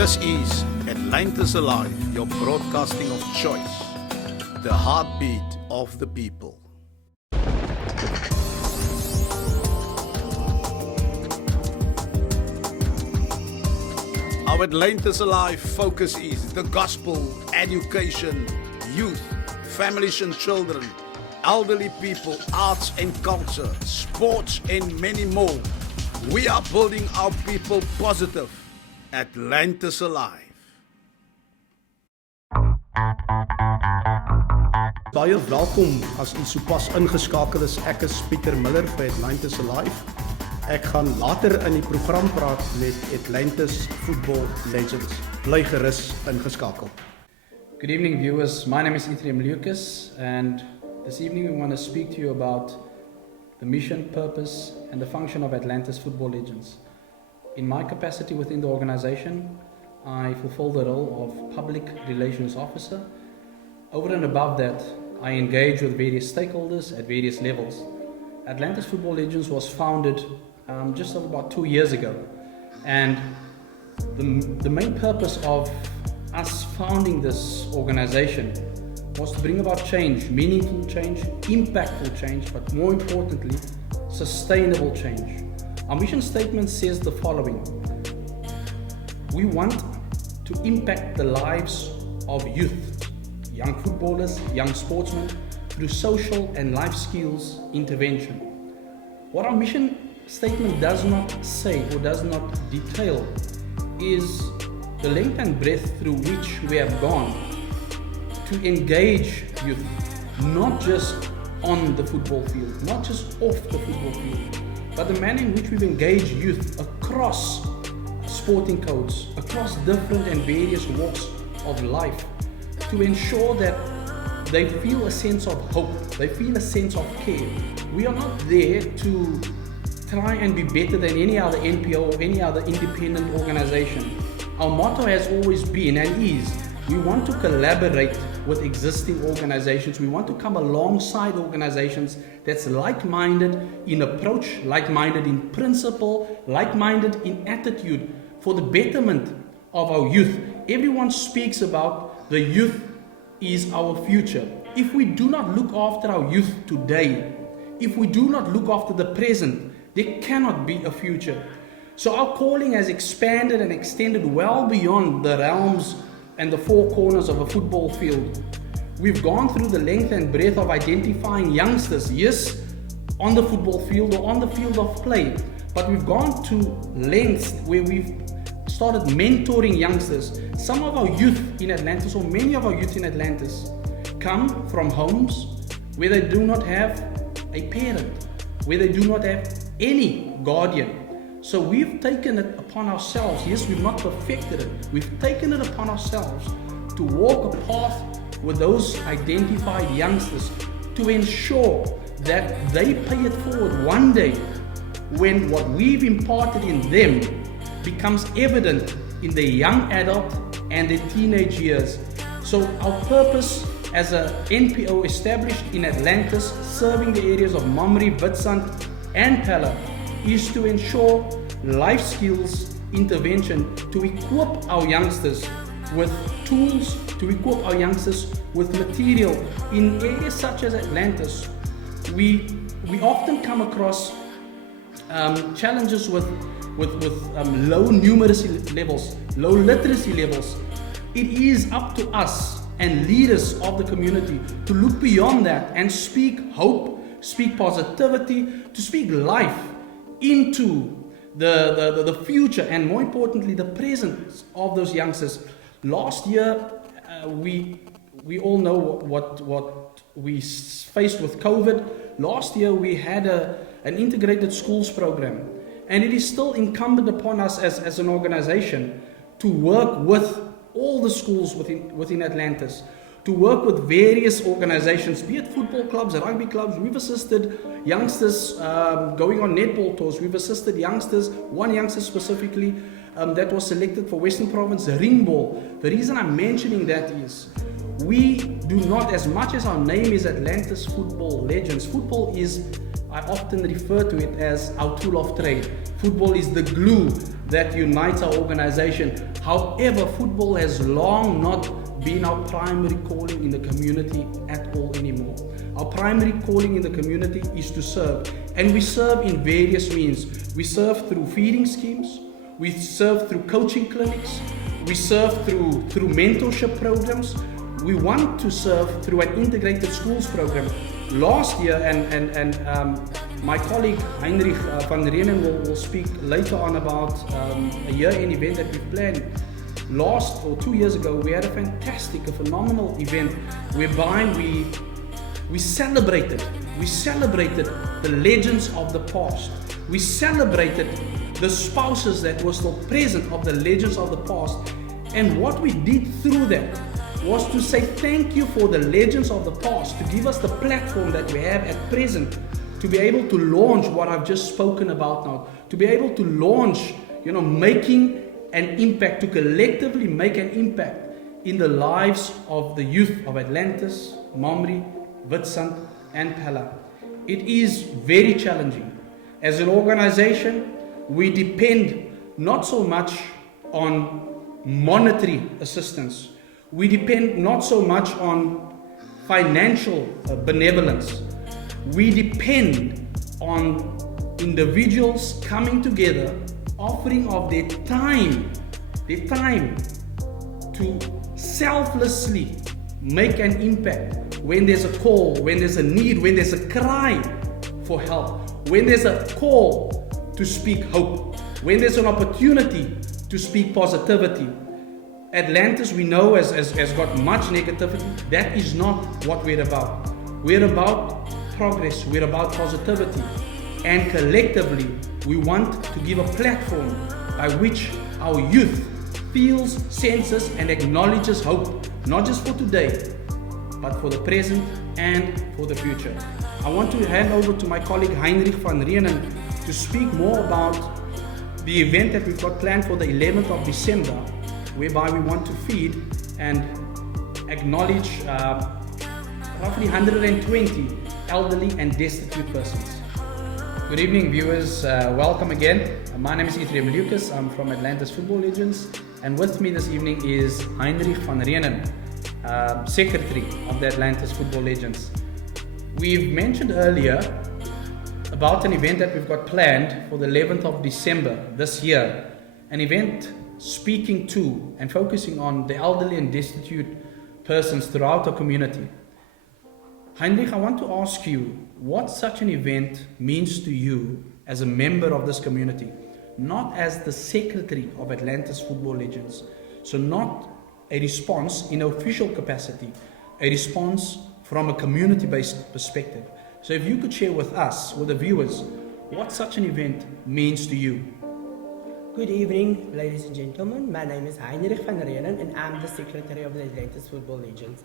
This is Atlantis Alive, your broadcasting of choice, the heartbeat of the people. Our Atlantis Alive focus is the gospel, education, youth, families and children, elderly people, arts and culture, sports and many more. We are building our people positive. Atlantis Alive. Baie welkom as u sopas ingeskakel is. Ek is Pieter Miller vir Atlantis Alive. Ek gaan later in die program praat met Atlantis Football Legends. Bly gerus ingeskakel. Good evening, viewers. My name is Ephraim Lucas, and this evening we want to speak to you about the mission, purpose, and the function of Atlantis Football Legends. In my capacity within the organization, I fulfill the role of Public Relations Officer. Over and above that, I engage with various stakeholders at various levels. Atlantis Football Legends was founded just about 2 years ago, and the main purpose of us founding this organization was to bring about change, meaningful change, impactful change, but more importantly, sustainable change. Our mission statement says the following: we want to impact the lives of youth, young footballers, young sportsmen, through social and life skills intervention. What our mission statement does not say or does not detail is the length and breadth through which we have gone to engage youth, not just on the football field, not just off the football field, but the manner in which we've engaged youth across sporting codes, across different and various walks of life, to ensure that they feel a sense of hope, they feel a sense of care. We are not there to try and be better than any other NPO or any other independent organization. Our motto has always been and is, we want to collaborate with existing organizations. We want to come alongside organizations that's like-minded in approach, like-minded in principle, like-minded in attitude for the betterment of our youth. Everyone speaks about the youth is our future. If we do not look after our youth today, if we do not look after the present, there cannot be a future. So our calling has expanded and extended well beyond the realms and the four corners of a football field. We've gone through the length and breadth of identifying youngsters, yes, on the football field or on the field of play, but we've gone to lengths where we've started mentoring youngsters. Some of our youth in Atlantis, or many of our youth in Atlantis, come from homes where they do not have a parent, where they do not have any guardian. So we've taken it upon ourselves, yes, we've not perfected it, we've taken it upon ourselves to walk a path with those identified youngsters to ensure that they pay it forward one day when what we've imparted in them becomes evident in their young adult and their teenage years. So our purpose as a NPO established in Atlantis, serving the areas of Mamre, Witstrand and Pella, is to ensure life skills intervention, to equip our youngsters with tools, to equip our youngsters with material. In areas such as Atlantis, we often come across challenges with low numeracy levels, low literacy levels. It is up to us and leaders of the community to look beyond that and speak hope, speak positivity, to speak life into the future and, more importantly, the present of those youngsters. Last year, we all know what we faced with COVID. Last year, we had an integrated schools program, and it is still incumbent upon us as an organization to work with all the schools within Atlantis, to work with various organizations, be it football clubs, rugby clubs. We've assisted youngsters going on netball tours. We've assisted youngsters, one youngster specifically that was selected for Western Province ringball. The reason I'm mentioning that is we do not, as much as our name is Atlantis Football Legends, football is, I often refer to it as our tool of trade. Football is the glue that unites our organization. However, football has long not been our primary calling in the community at all anymore. Our primary calling in the community is to serve, and we serve in various means. We serve through feeding schemes, we serve through coaching clinics, we serve through mentorship programs. We want to serve through an integrated schools program. Last year, and my colleague Heinrich van Reenen will speak later on about a year-end event that we planned. 2 years ago, we had a phenomenal event whereby we celebrated the legends of the past. We celebrated the spouses that were still present of the legends of the past. And what we did through that was to say thank you for the legends of the past, to give us the platform that we have at present, to be able to launch what I've just spoken about now, to be able to launch, making an impact, to collectively make an impact in the lives of the youth of Atlantis, Mamre, Witstrand, and Pella. It is very challenging. As an organization, we depend not so much on monetary assistance. We depend not so much on financial benevolence. We depend on individuals coming together, offering of their time to selflessly make an impact when there's a call, when there's a need, when there's a cry for help, when there's a call to speak hope, when there's an opportunity to speak positivity. Atlantis, we know, has got much negativity. That is not what we're about. We're about progress. We're about positivity. And collectively, we want to give a platform by which our youth feels, senses, and acknowledges hope, not just for today, but for the present and for the future. I want to hand over to my colleague Heinrich van Reenen to speak more about the event that we've got planned for the 11th of December, whereby we want to feed and acknowledge roughly 120 elderly and destitute persons. Good evening, viewers. Welcome again. My name is Ephraim Lucas. I'm from Atlantis Football Legends, and with me this evening is Heinrich van Reenen, Secretary of the Atlantis Football Legends. We've mentioned earlier about an event that we've got planned for the 11th of December this year, an event speaking to and focusing on the elderly and destitute persons throughout our community. Heinrich, I want to ask you what such an event means to you as a member of this community, not as the Secretary of Atlantis Football Legends. So not a response in official capacity, a response from a community-based perspective. So if you could share with us, with the viewers, what such an event means to you. Good evening, ladies and gentlemen. My name is Heinrich van Reenen and I'm the Secretary of the Atlantis Football Legends.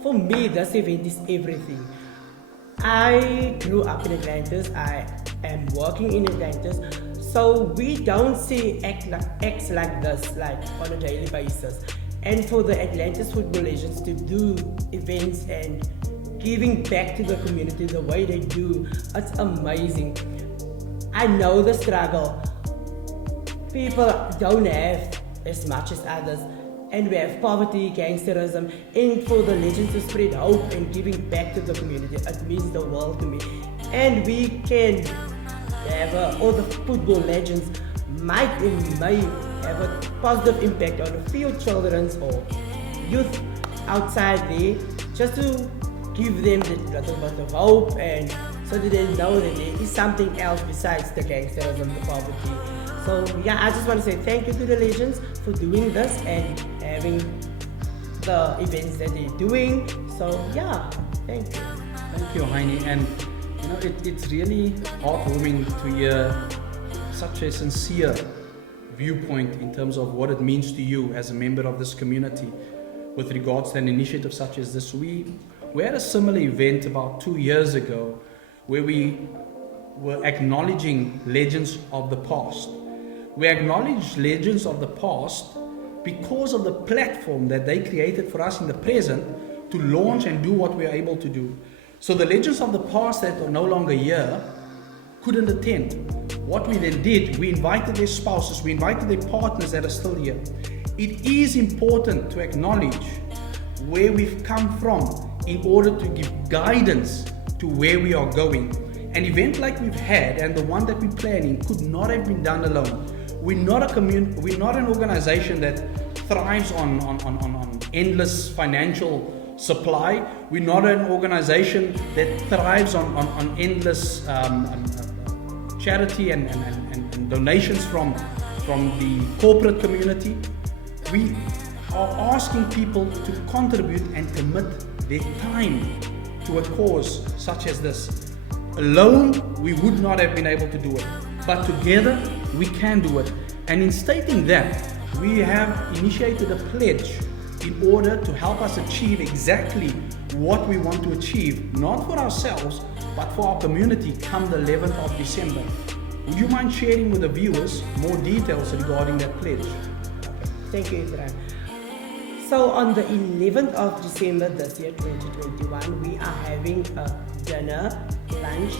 For me, this event is everything. I grew up in Atlantis. I am working in Atlantis. So we don't see acts like this on a daily basis. And for the Atlantis Football Legends to do events and giving back to the community the way they do, it's amazing. I know the struggle. People don't have as much as others, and we have poverty, gangsterism, and for the Legends to spread hope and giving back to the community, it means the world to me. And we can have all the football legends may have a positive impact on the field children or youth outside there, just to give them that little bit of hope, and so that they know that there is something else besides the gangsterism, the poverty. So yeah, I just want to say thank you to the Legends for doing this and having the events that they're doing. So yeah, thank you. Thank you, Heini. And it's really heartwarming to hear such a sincere viewpoint in terms of what it means to you as a member of this community with regards to an initiative such as this. We had a similar event about 2 years ago where we were acknowledging legends of the past. We acknowledge legends of the past because of the platform that they created for us in the present to launch and do what we are able to do. So the legends of the past that are no longer here couldn't attend. what we then did, we invited their spouses, we invited their partners that are still here. It is important to acknowledge where we've come from in order to give guidance to where we are going. An event like we've had and the one that we're planning could not have been done alone. We're not an organization that thrives on endless financial supply. We're not an organization that thrives on endless charity and donations from the corporate community. We are asking people to contribute and commit their time to a cause such as this. Alone, we would not have been able to do it, but together we can do it. And in stating that, we have initiated a pledge in order to help us achieve exactly what we want to achieve, not for ourselves, but for our community come the 11th of December. Would you mind sharing with the viewers more details regarding that pledge? Thank you, Israel. So on the 11th of December this year, 2021, we are having a dinner, lunch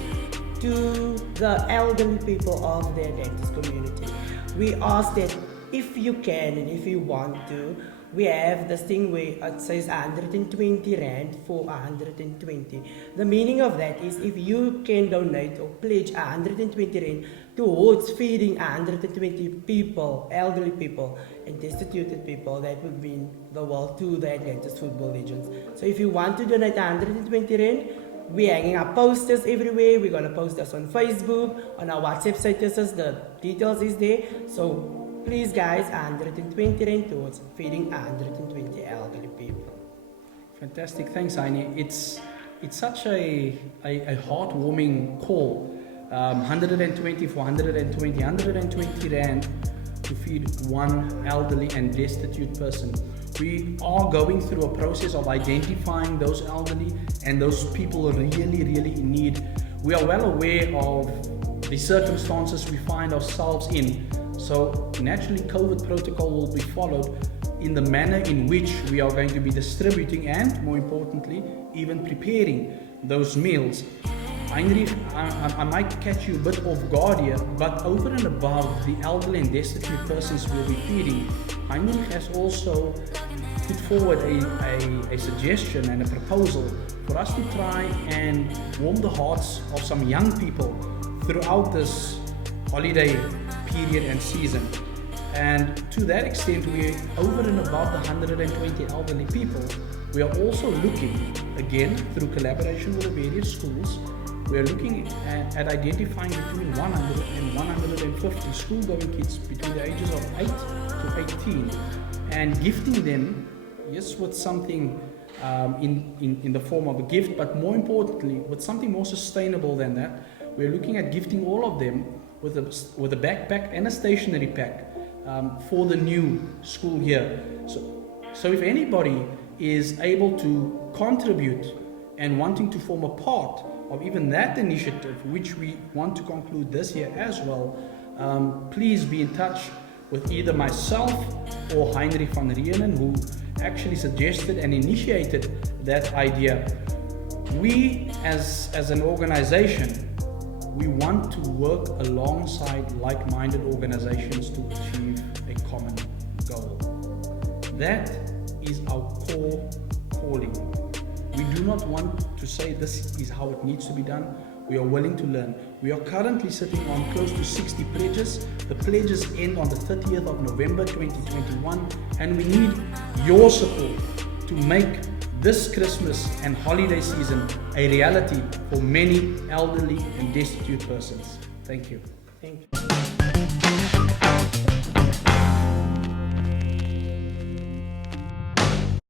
to the elderly people of the Atlantis community. We ask that if you can and if you want to, we have this thing where it says 120 Rand for 120. The meaning of that is if you can donate or pledge 120 Rand towards feeding 120 people, elderly people and destitute people, that would mean the world to the Atlantis Football Legends. So if you want to donate 120 Rand, we're hanging up posters everywhere. We're going to post this on Facebook, on our WhatsApp statuses. The details is there. So please guys, 120 Rand towards feeding 120 elderly people. Fantastic, thanks Heine. It's such a heartwarming call. 120 for 120 Rand to feed one elderly and destitute person. We are going through a process of identifying those elderly and those people really in need. We are well aware of the circumstances we find ourselves in. So naturally COVID protocol will be followed in the manner in which we are going to be distributing and, more importantly, even preparing those meals. Heinrich, I might catch you a bit off guard here, but over and above the elderly and destitute persons we'll be feeding, Heinrich has also put forward a suggestion and a proposal for us to try and warm the hearts of some young people throughout this holiday period and season. And to that extent, we over and above the 120 elderly people, we are also looking, again, through collaboration with the various schools, we are looking at identifying between 100 and 150 school-going kids between the ages of 8 to 18 and gifting them, yes, with something in the form of a gift, but more importantly, with something more sustainable than that. We're looking at gifting all of them with a backpack and a stationery pack for the new school year. So if anybody is able to contribute and wanting to form a part of even that initiative, which we want to conclude this year as well, please be in touch with either myself or Heinrich van Rienen, who actually suggested and initiated that idea. We as an organization, we want to work alongside like-minded organizations to achieve a common goal. That is our core calling. We do not want to say this is how it needs to be done. We are willing to learn. We are currently sitting on close to 60 pledges. The pledges end on the 30th of November 2021, and we need your support to make this Christmas and holiday season a reality for many elderly and destitute persons. Thank you. Thank you.